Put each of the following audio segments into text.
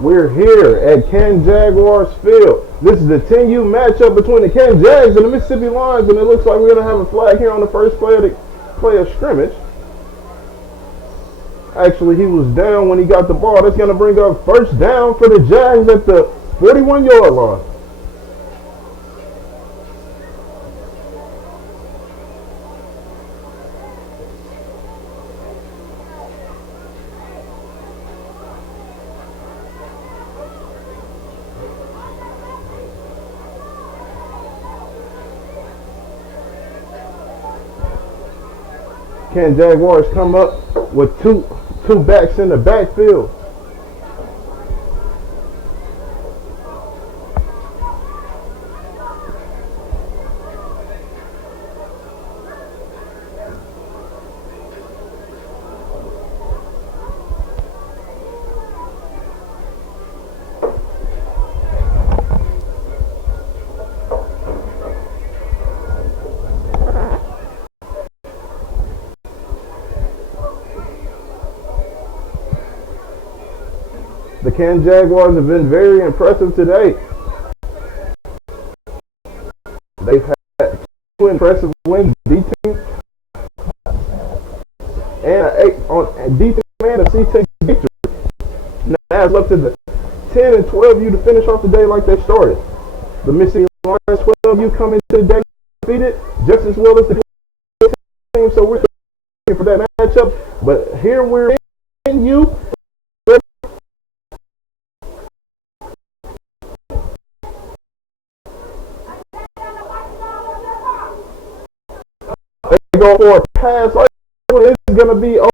We're here at Canton Jaguars Field. This is the 10U matchup between the Canton Jags and the Mississippi Lions, and it looks like we're going to have a flag here on the first play of scrimmage. Actually, he was down when he got the ball. That's going to bring up first down for the Jags at the 41-yard line. Canton Jaguars come up with two backs in the backfield. The Canton Jaguars have been very impressive today. They've had two impressive wins, D-team and D-team and a C-team victory. Now it's up to the 10 and 12U to finish off the day like they started. The Mississippi Lions 12U come into the day defeated just as well as the team, so we're for that matchup. But here we're in you. Go for a pass. It's going to be over.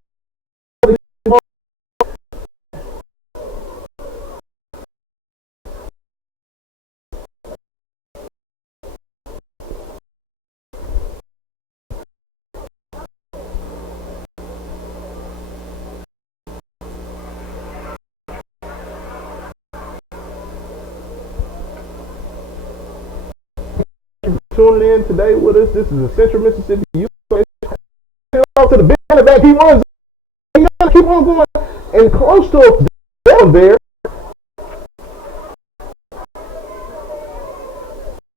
Tuning in today with us. This is the Central Mississippi Youth. Off to the big back, he runs. He's gonna keep on going and close to a down there.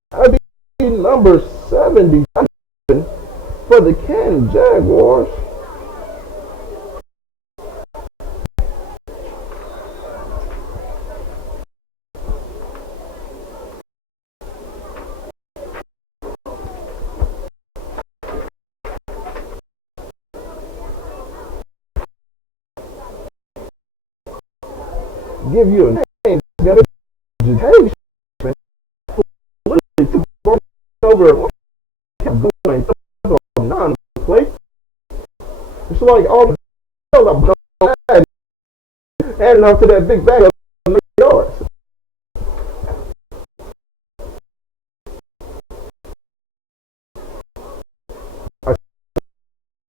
That'd be number 77 for the Canton Jaguars. Give you a name, got a over going non-play. It's like all the adding up to that big bag of yards.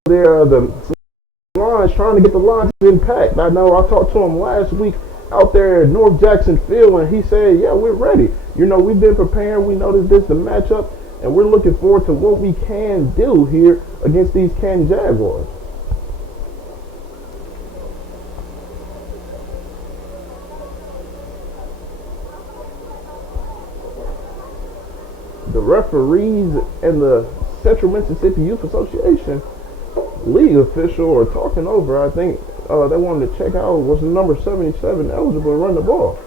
There, the lines trying to get the lines intact. I know I talked to him last week out there at North Jackson Field, and he said, yeah, we're ready. You know, we've been preparing. We know that this is the matchup, and we're looking forward to what we can do here against these Canton Jaguars. The referees and the Central Mississippi Youth Association league official are talking over, I think, they wanted to check out was the number 77 eligible to run the ball.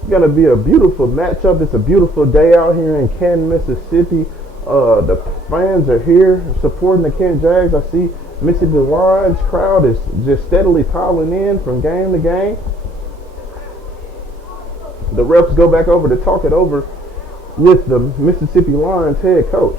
It's going to be a beautiful matchup. It's a beautiful day out here in Canton, Mississippi. The fans are here supporting the Canton Jags. I see Mississippi Lions crowd is just steadily piling in from game to game. The refs go back over to talk it over with the Mississippi Lions head coach.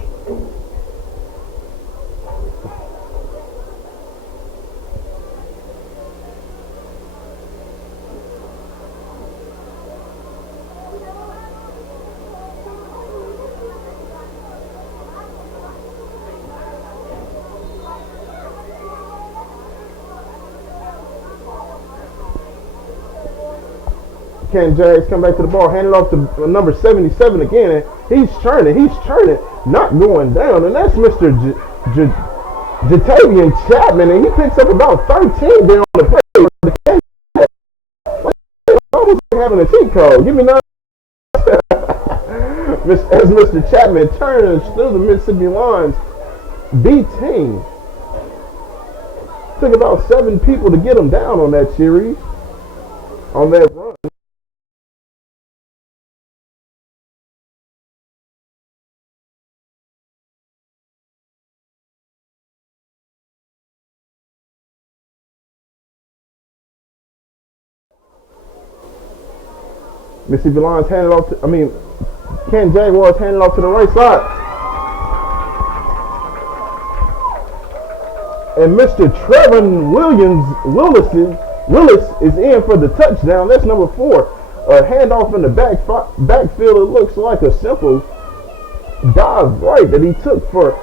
Canton Jags come back to the ball, hand it off to number 77 again. He's churning, not going down, and that's Mr. Jatavian Chapman, and he picks up about 13 down the play for the Kansas. Almost like having a cheat code. Give me none. As Mr. Chapman turns through the Mississippi lines, B team took about 7 people to get him down on that series, on that run. Mississippi Lions handed off to, Canton Jaguars handed off to the right side. And Mr. Trevon Willis is in for the touchdown. That's number 4. A handoff in the backfield. It looks like a simple dive right that he took for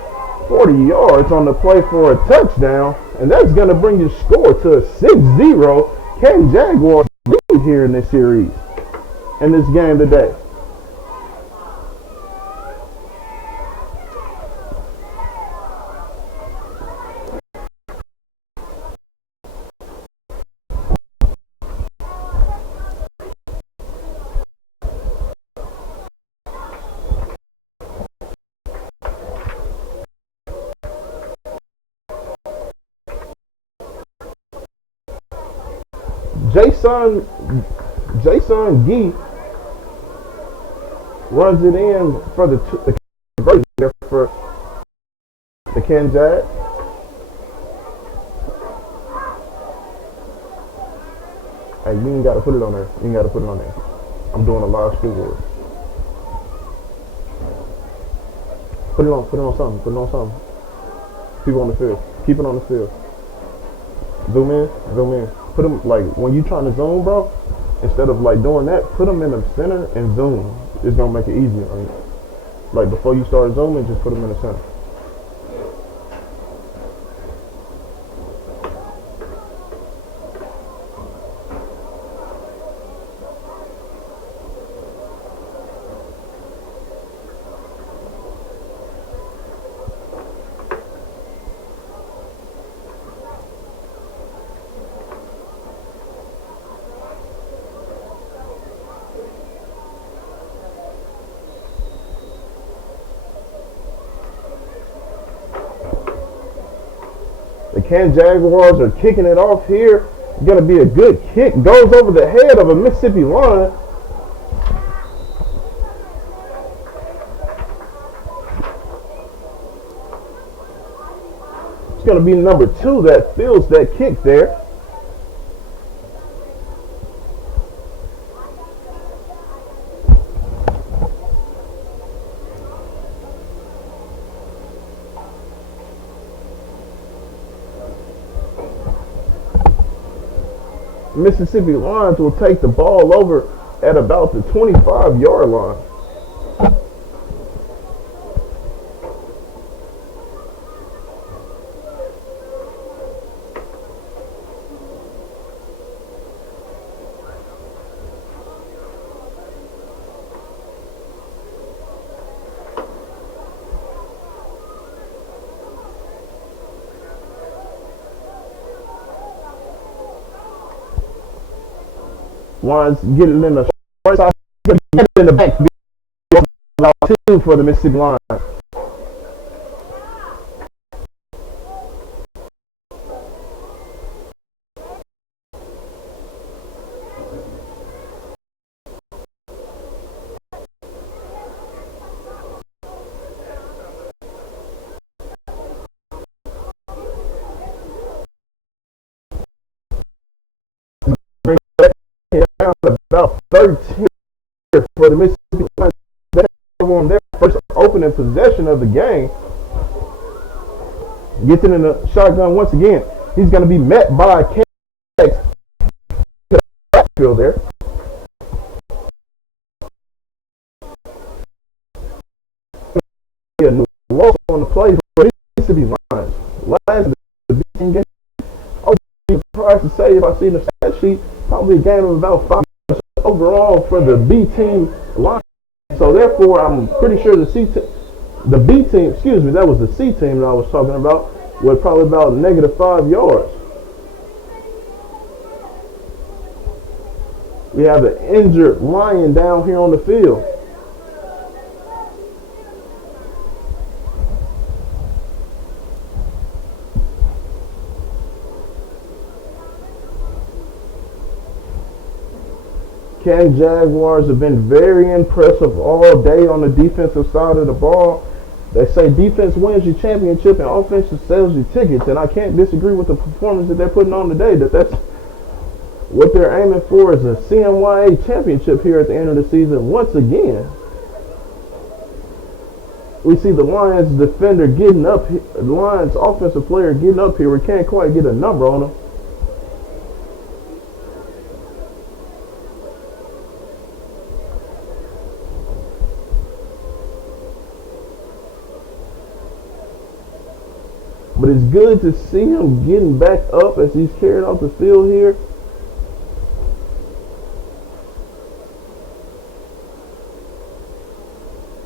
40 yards on the play for a touchdown. And that's going to bring your score to a 6-0 Canton Jaguars lead here in this series, in this game today. Jason Gee runs it in for the conversion there for the Canton Jags. Hey, you ain't got to put it on there. I'm doing a live scoreboard. Put it on something. People on the field. Keep it on the field. Zoom in. Put them, like, when you trying to zoom, bro, instead of, like, doing that, put them in the center and zoom. It's going to make it easier. Right? Like, before you start zooming, just put them in the center. The Canton Jaguars are kicking it off here. It's going to be a good kick. Goes over the head of a Mississippi line. It's going to be number 2 that fields that kick there. Mississippi Lions will take the ball over at about the 25-yard line. Lions get it in the right side, get it in the back. 2 for the Mississippi Lions. About 13 for the Mississippi Lions. They have on their first opening possession of the game. Gets it in the shotgun once again. He's going to be met by K to the backfield there. A new loss on the play for the Mississippi Lions. Last the game. I would be surprised to say if I see the stat sheet, probably a game of about 5 overall for the B team line. So therefore, I'm pretty sure the B team, excuse me, that was the C team that I was talking about, with probably about -5 yards. We have an injured Lion down here on the field. Canton Jaguars have been very impressive all day on the defensive side of the ball. They say defense wins your championship and offense sells you tickets, and I can't disagree with the performance that they're putting on today. That's what they're aiming for, is a CMYA championship here at the end of the season once again. We see the Lions defender getting up, the Lions offensive player getting up here. We can't quite get a number on him. But it's good to see him getting back up as he's carried off the field here.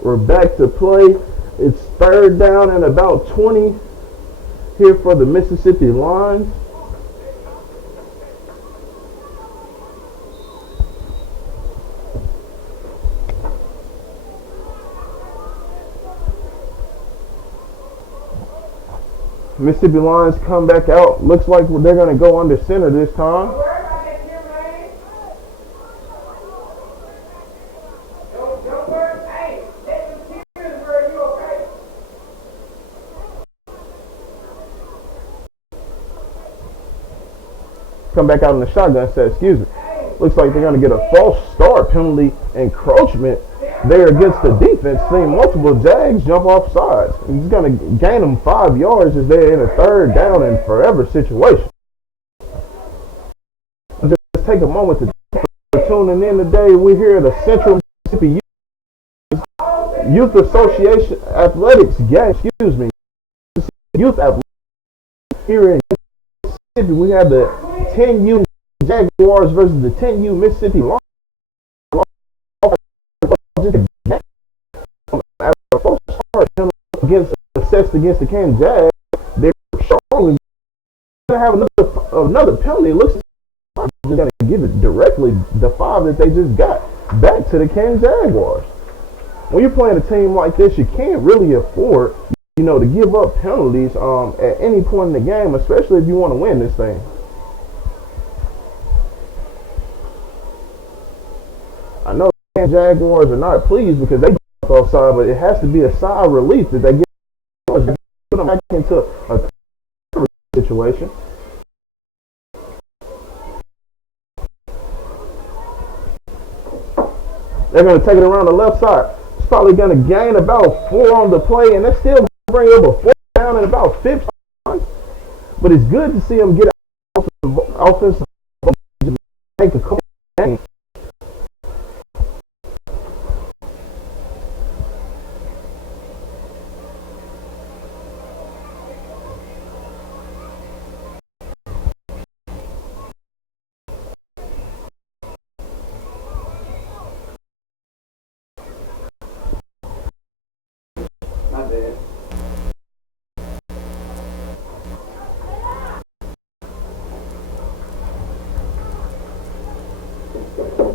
We're back to play. It's 3rd down and about 20 here for the Mississippi Lions. Mississippi Lions come back out. Looks like they're going to go under center this time. Come back out in the shotgun set, excuse me. Looks like they're going to get a false start penalty, encroachment there against the defense. Seeing multiple Jags jump off sides. He's going to gain them 5 yards as they're in a 3rd down and forever situation. Just take a moment to tuning in today. We're here at the Central Mississippi Youth Association Athletics game. Excuse me. Youth Athletics here in Mississippi. We have the 10U Jaguars versus the 10U Mississippi Lions. Assessed against the Canton Jags, they're strongly going to have another penalty. It looks like they're going to give it directly, the 5 that they just got, back to the Canton Jaguars. When you're playing a team like this, you can't really afford, to give up penalties at any point in the game, especially if you want to win this thing. I know the Canton Jaguars are not pleased because they jump offside, but it has to be a sigh of relief that they get put them back into a situation. They're going to take it around the left side. It's probably going to gain about 4 on the play, and that's still going to bring up a 4th down and about 15. But it's good to see them get offensive make a couple games.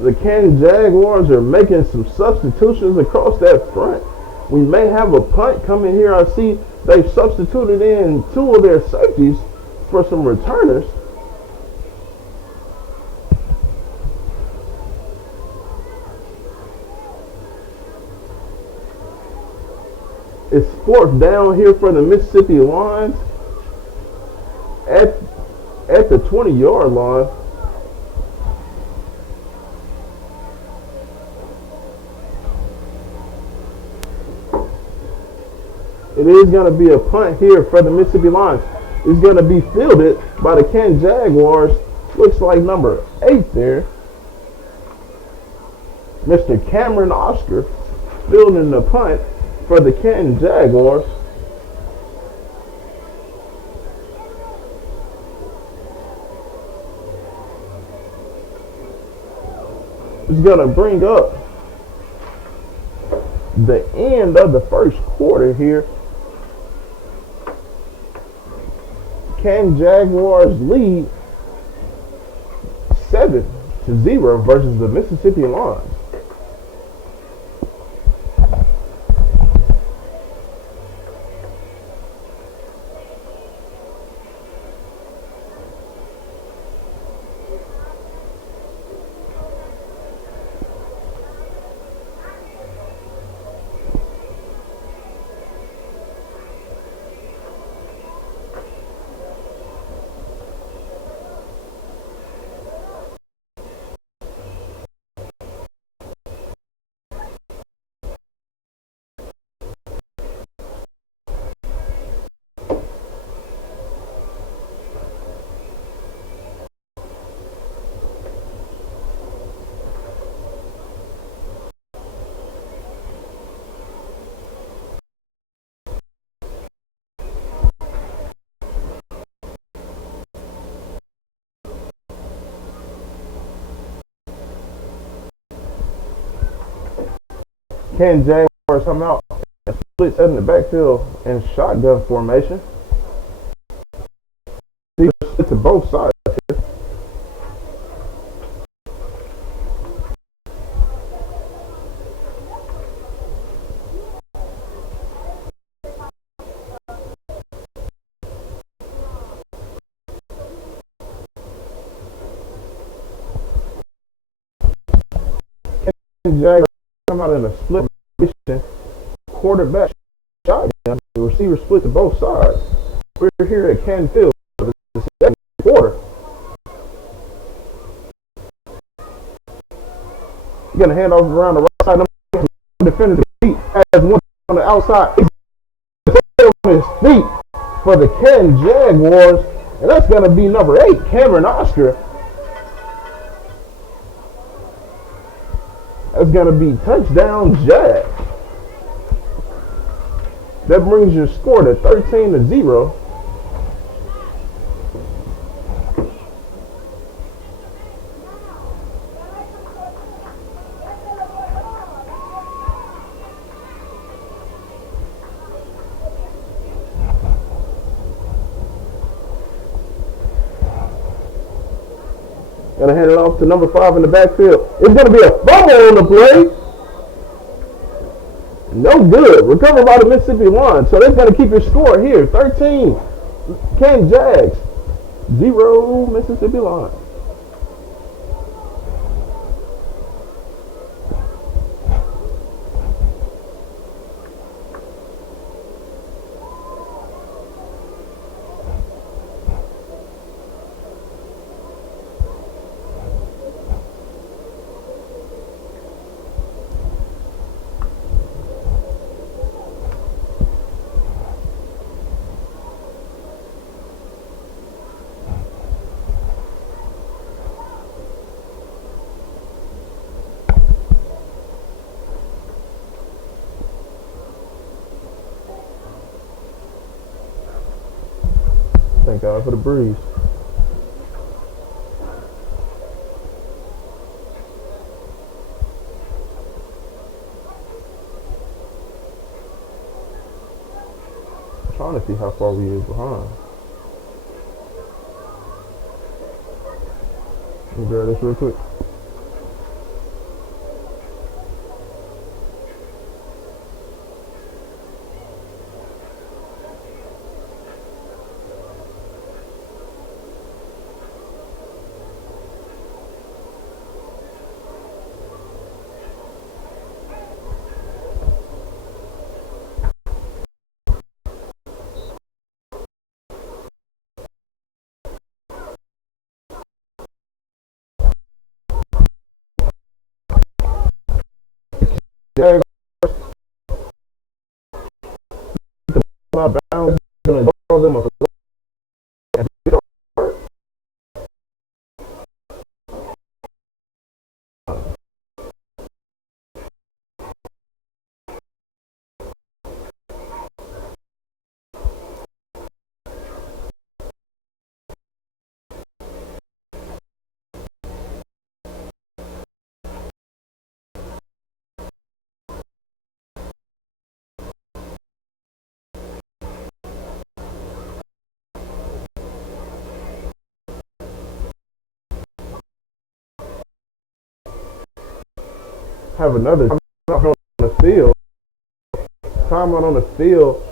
The Canton Jaguars are making some substitutions across that front. We may have a punt coming here. I see they've substituted in 2 of their safeties for some returners. It's 4th down here for the Mississippi Lions at the 20-yard line. It is going to be a punt here for the Mississippi Lions. It's going to be fielded by the Canton Jaguars. Looks like number 8 there. Mr. Cameron Oscar fielding the punt for the Canton Jaguars. It's going to bring up the end of the first quarter here. Canton Jaguars lead 7-0 versus the Mississippi Lions. Canton Jaguars come out and split set in the backfield in shotgun formation. These split to both sides here. Canton Jaguars come out in a split formation, quarterback shotgun. The receiver split to both sides. We're here at Canton Field for the second quarter. You're gonna hand off around the right side. Defender to feet as one on the outside. He's on his feet for the Canton Jaguars, and that's gonna be number 8, Cameron Oscar. That's gonna be touchdown Jag. That brings your score to 13-0. Gonna hand it off to number 5 in the backfield. It's gonna be a fumble on the play. No good. Recovered by the Mississippi Lions. So that's gonna keep your score here. 13 Canton Jags, 0 Mississippi Lions. Thank God for the breeze. I'm trying to see how far we is behind. Let me grab this real quick. Jaguars the ball out bounds, gonna draw them a have another timeout on the field. Timeout on the field.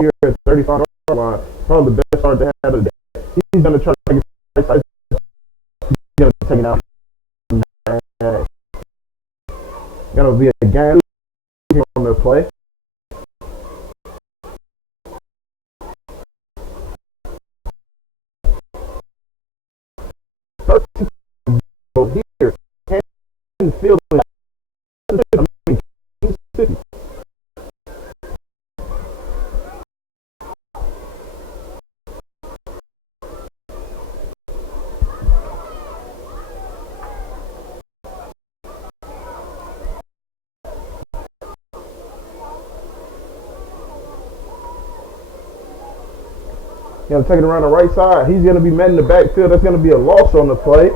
Here at 35 yard line, probably the best start they had of the day. He's gonna try to take it. He's gonna take it out. Gonna be a game on the play. Here, Canton field. Going to take it around the right side. He's going to be met in the backfield. That's going to be a loss on the play.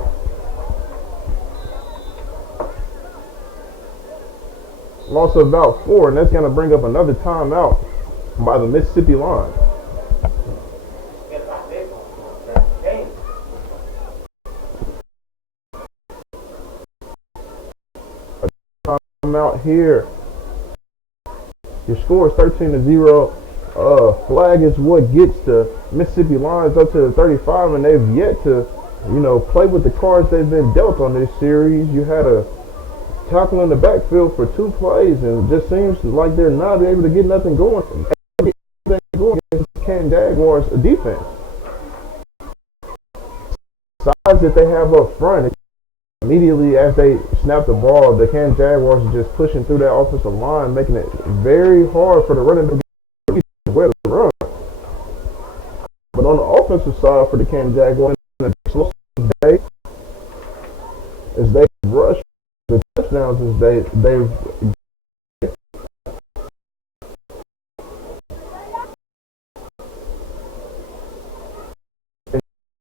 Loss of about 4, and that's going to bring up another timeout by the Mississippi line. Timeout here. Your score is 13-0. Flag is what gets the Mississippi Lions up to the 35, and they've yet to, play with the cards they've been dealt on this series. You had a tackle in the backfield for 2 plays, and it just seems like they're not able to get nothing going. Against Canton Jaguars defense. Size that they have up front, immediately as they snap the ball, the Canton Jaguars are just pushing through that offensive line, making it very hard for the running back to run. But on the offensive side for the Canton Jaguars, as they rush the touchdowns, as they've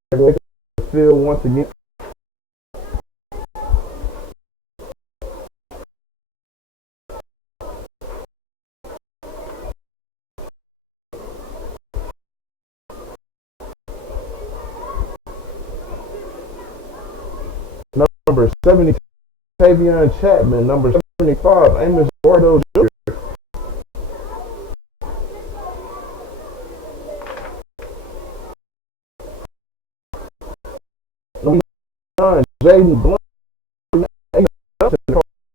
the field once again. Number 70, Tavion Chapman. Number 75, Amos Eduardo Jr. Number 9, Jaden Blunt.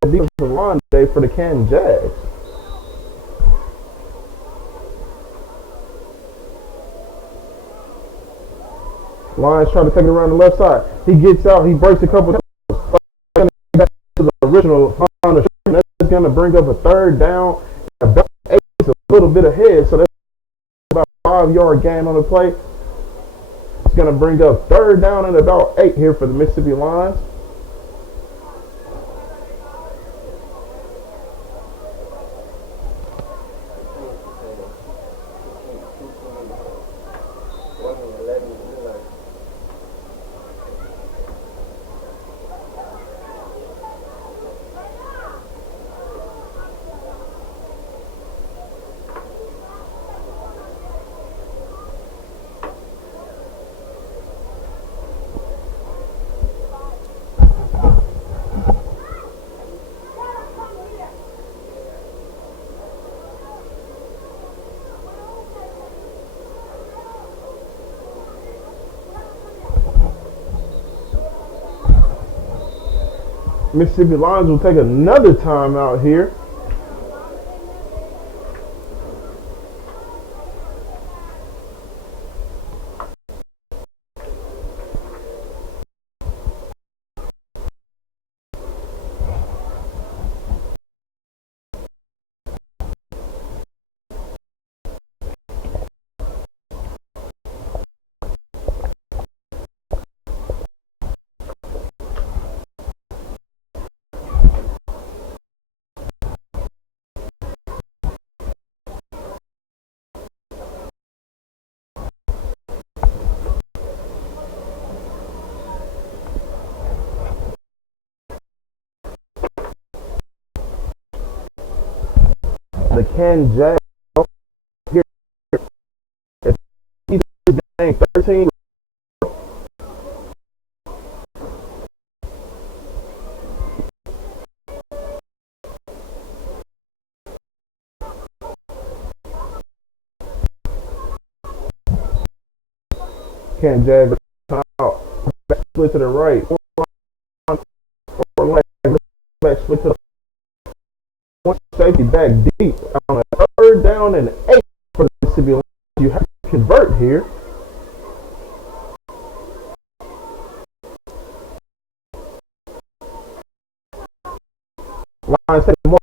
Defensive line today for the Canton Jags. Lions trying to take it around the left side. He gets out. He breaks a couple. Back to the original Honda. That's going to bring up a 3rd down. About 8 is a little bit ahead, so that's about a 5-yard gain on the play. It's going to bring up 3rd down and about 8 here for the Mississippi Lions. Mississippi Lions will take another timeout here. the Canton Jaguars here. It's game 13. Canton Jaguars out. Back split to the right. Or left. Back split to the one safety back deep on a third down and 8 for the Mississippi Lions. You have to convert here. Lions take more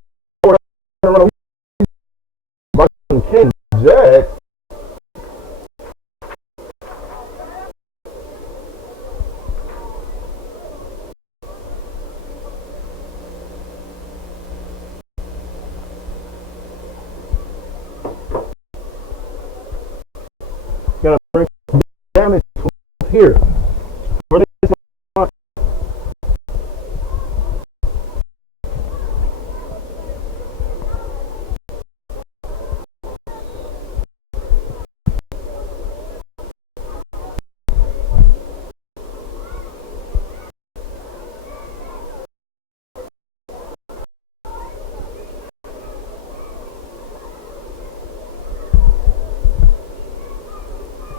by Canton Jack. Gonna bring damage here for this one.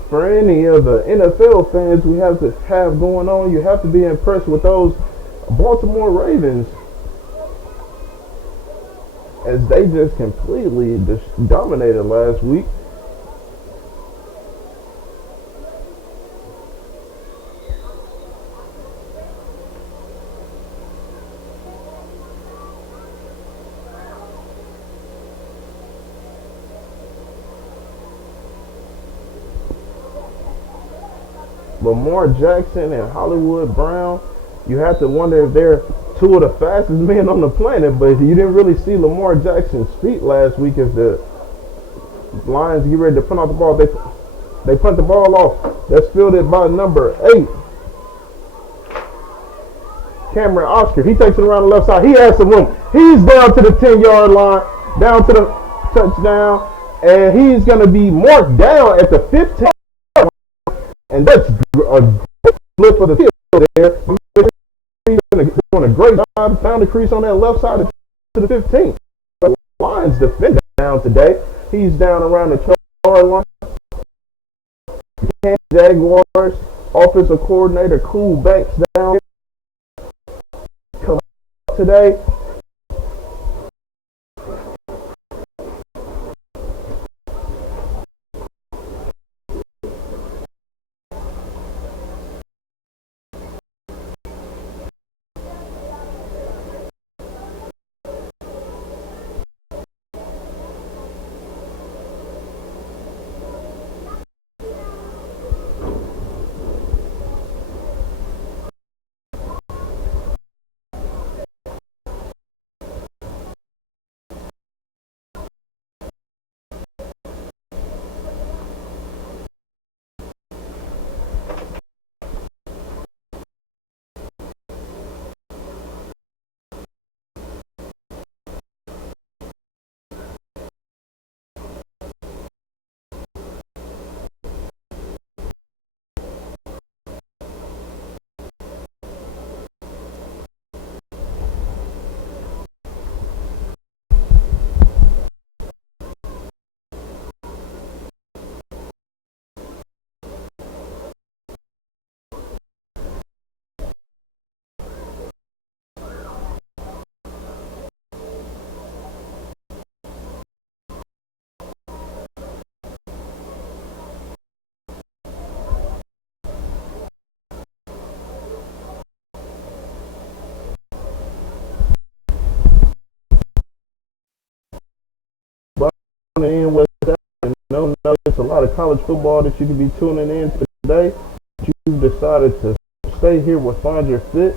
For any of the NFL fans we have to have going on, you have to be impressed with those Baltimore Ravens, as they just completely dominated last week. Lamar Jackson and Hollywood Brown, you have to wonder if they're two of the fastest men on the planet, but you didn't really see Lamar Jackson's feet last week as the Lions get ready to punt off the ball. They punt the ball off. That's fielded by number 8. Cameron Oscar. He takes it around the left side. He has some room. He's down to the 10-yard line, down to the touchdown, and he's going to be marked down at the 15. And that's a great flip for the field there. He's doing a great job. Found the crease on that left side to the 15. The Lions defender down today. He's down around the 12-yard line. Canton Jaguars offensive coordinator Cool Banks down come today. In with that, and no, it's a lot of college football that you can be tuning in today. You've decided to stay here with Find Your Fit.